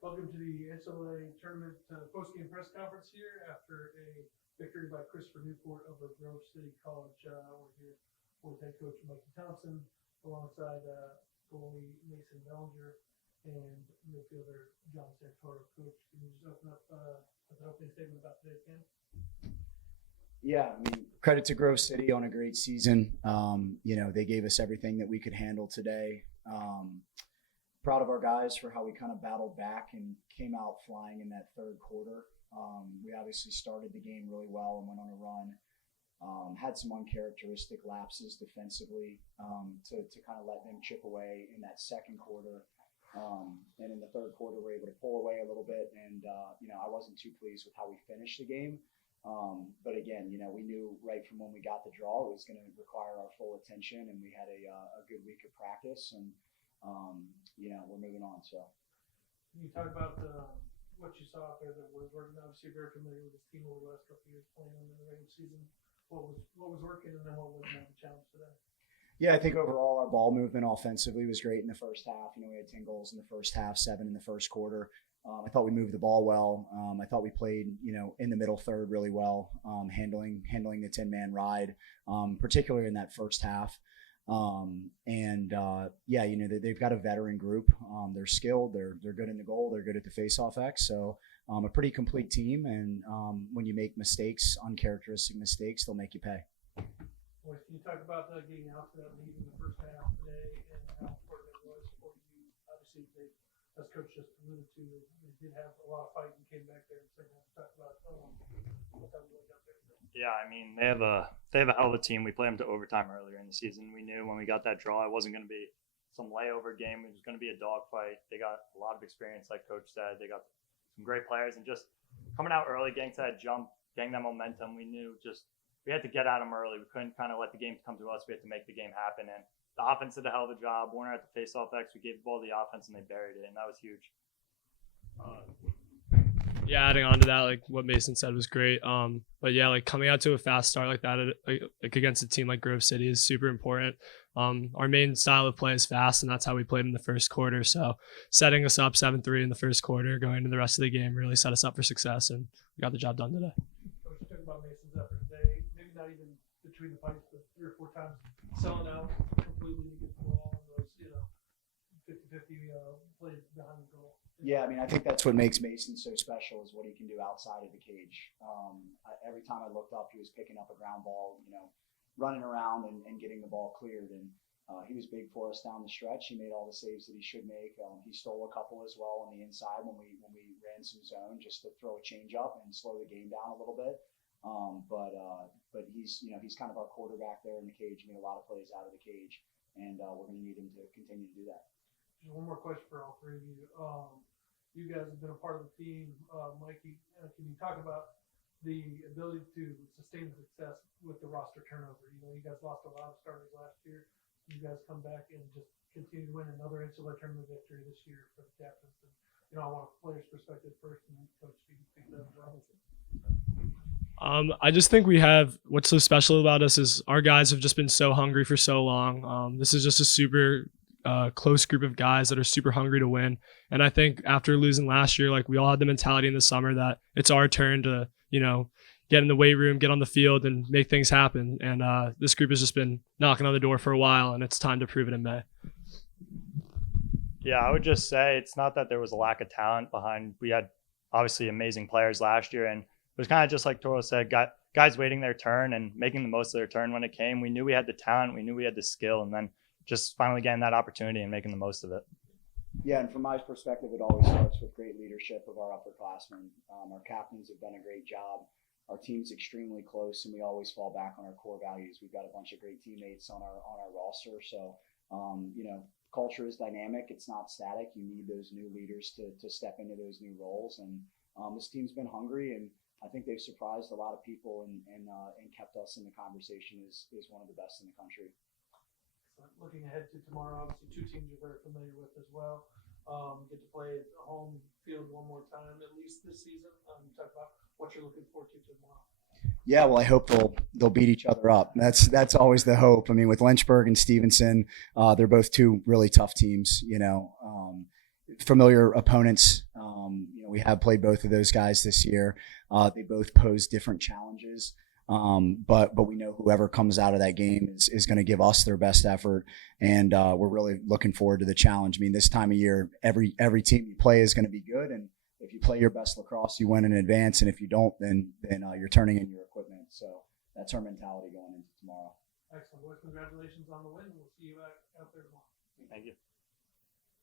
Welcome to the NCAA tournament post-game press conference here after a victory by Christopher Newport over Grove City College. We're here with head coach Mikey Thompson alongside goalie Mason Bellinger and midfielder John Santoro. Coach, can you just open up with an opening statement about today's game? Yeah, I mean, credit to Grove City on a great season. They gave us everything that we could handle today. Proud of our guys for how we kind of battled back and came out flying in that third quarter. We obviously started the game really well and went on a run. Had some uncharacteristic lapses defensively to kind of let them chip away in that second quarter. And in the third quarter, we were able to pull away a little bit. And, I wasn't too pleased with how we finished the game. But again, we knew right from when we got the draw, it was going to require our full attention, and we had a good week of practice, and we're moving on. So, can you talk about what you saw out there that was working? Obviously, you're very familiar with this team over the last couple of years playing in the regular season. What was working, and then what was the challenge today? Yeah, I think overall our ball movement offensively was great in the first half. We had 10 goals in the first half, 7 in the first quarter. I thought we moved the ball well. I thought we played, in the middle third really well, handling the 10-man ride, particularly in that first half. They've got a veteran group. They're skilled. They're good in the goal. They're good at the face-off X. So a pretty complete team. And when you make mistakes, uncharacteristic mistakes, they'll make you pay. Well, can you talk about getting out to that lead in the first half today and how important it was for you? Obviously, as Coach just alluded to, they did have a lot of fight and came back there and said, talk about what that was like out there. Yeah, I mean, they have a hell of a team. We played them to overtime earlier in the season. We knew when we got that draw, it wasn't going to be some layover game. It was going to be a dogfight. They got a lot of experience, like Coach said. They got some great players, and just coming out early, getting to that jump, getting that momentum. We knew we had to get at them early. We couldn't kind of let the game come to us. We had to make the game happen. And the offense did a hell of a job. Warner at the face-off X, we gave the ball to the offense, and they buried it, and that was huge. Yeah, adding on to that, like what Mason said was great. But yeah, like coming out to a fast start like that, like against a team like Grove City is super important. Our main style of play is fast, and that's how we played in the first quarter. So setting us up 7-3 in the first quarter, going into the rest of the game really set us up for success, and we got the job done today. Coach, talking about Mason's effort today, maybe not even between the fights, but 3 or 4 times selling out completely to get the ball and those, 50-50 plays behind the goal. Yeah, I mean, I think that's what makes Mason so special is what he can do outside of the cage. Every time I looked up, he was picking up a ground ball, running around and getting the ball cleared. And he was big for us down the stretch. He made all the saves that he should make. He stole a couple as well on the inside when we ran some zone just to throw a change up and slow the game down a little bit. But he's kind of our quarterback there in the cage. He made a lot of plays out of the cage, and we're going to need him to continue to do that. Just one more question for all three of you. You guys have been a part of the team. Mikey, can you talk about the ability to sustain success with the roster turnover? You guys lost a lot of starters last year. You guys come back and just continue to win another NCAA tournament victory this year for the captains. And, I want a player's perspective first, and then Coach, you can speak to that as well. I just think we have what's so special about us is our guys have just been so hungry for so long. This is just a super close group of guys that are super hungry to win. And I think after losing last year, like we all had the mentality in the summer that it's our turn to, get in the weight room, get on the field and make things happen. And this group has just been knocking on the door for a while, and it's time to prove it in May. Yeah, I would just say it's not that there was a lack of talent behind. We had obviously amazing players last year, and it was kind of just like Toro said, guys waiting their turn and making the most of their turn when it came. We knew we had the talent, we knew we had the skill, and then just finally getting that opportunity and making the most of it. Yeah, and from my perspective, it always starts with great leadership of our upperclassmen. Our captains have done a great job. Our team's extremely close, and we always fall back on our core values. We've got a bunch of great teammates on our roster, so culture is dynamic. It's not static. You need those new leaders to step into those new roles, and this team's been hungry, and I think they've surprised a lot of people and kept us in the conversation as one of the best in the country. Looking ahead to tomorrow, obviously 2 teams you're very familiar with as well. Get to play at the home field one more time, at least this season. Talk about what you're looking forward to tomorrow. Yeah, well, I hope they'll beat each other up. That's always the hope. I mean, with Lynchburg and Stevenson, they're both 2 really tough teams. Familiar opponents. we have played both of those guys this year. They both pose different challenges. But we know whoever comes out of that game is going to give us their best effort, and we're really looking forward to the challenge. I mean, this time of year, every team you play is going to be good, and if you play your best lacrosse, you win in advance, and if you don't, then you're turning in your equipment. So that's our mentality going into tomorrow. Excellent. Well, congratulations on the win. We'll see you out there tomorrow. Thank you.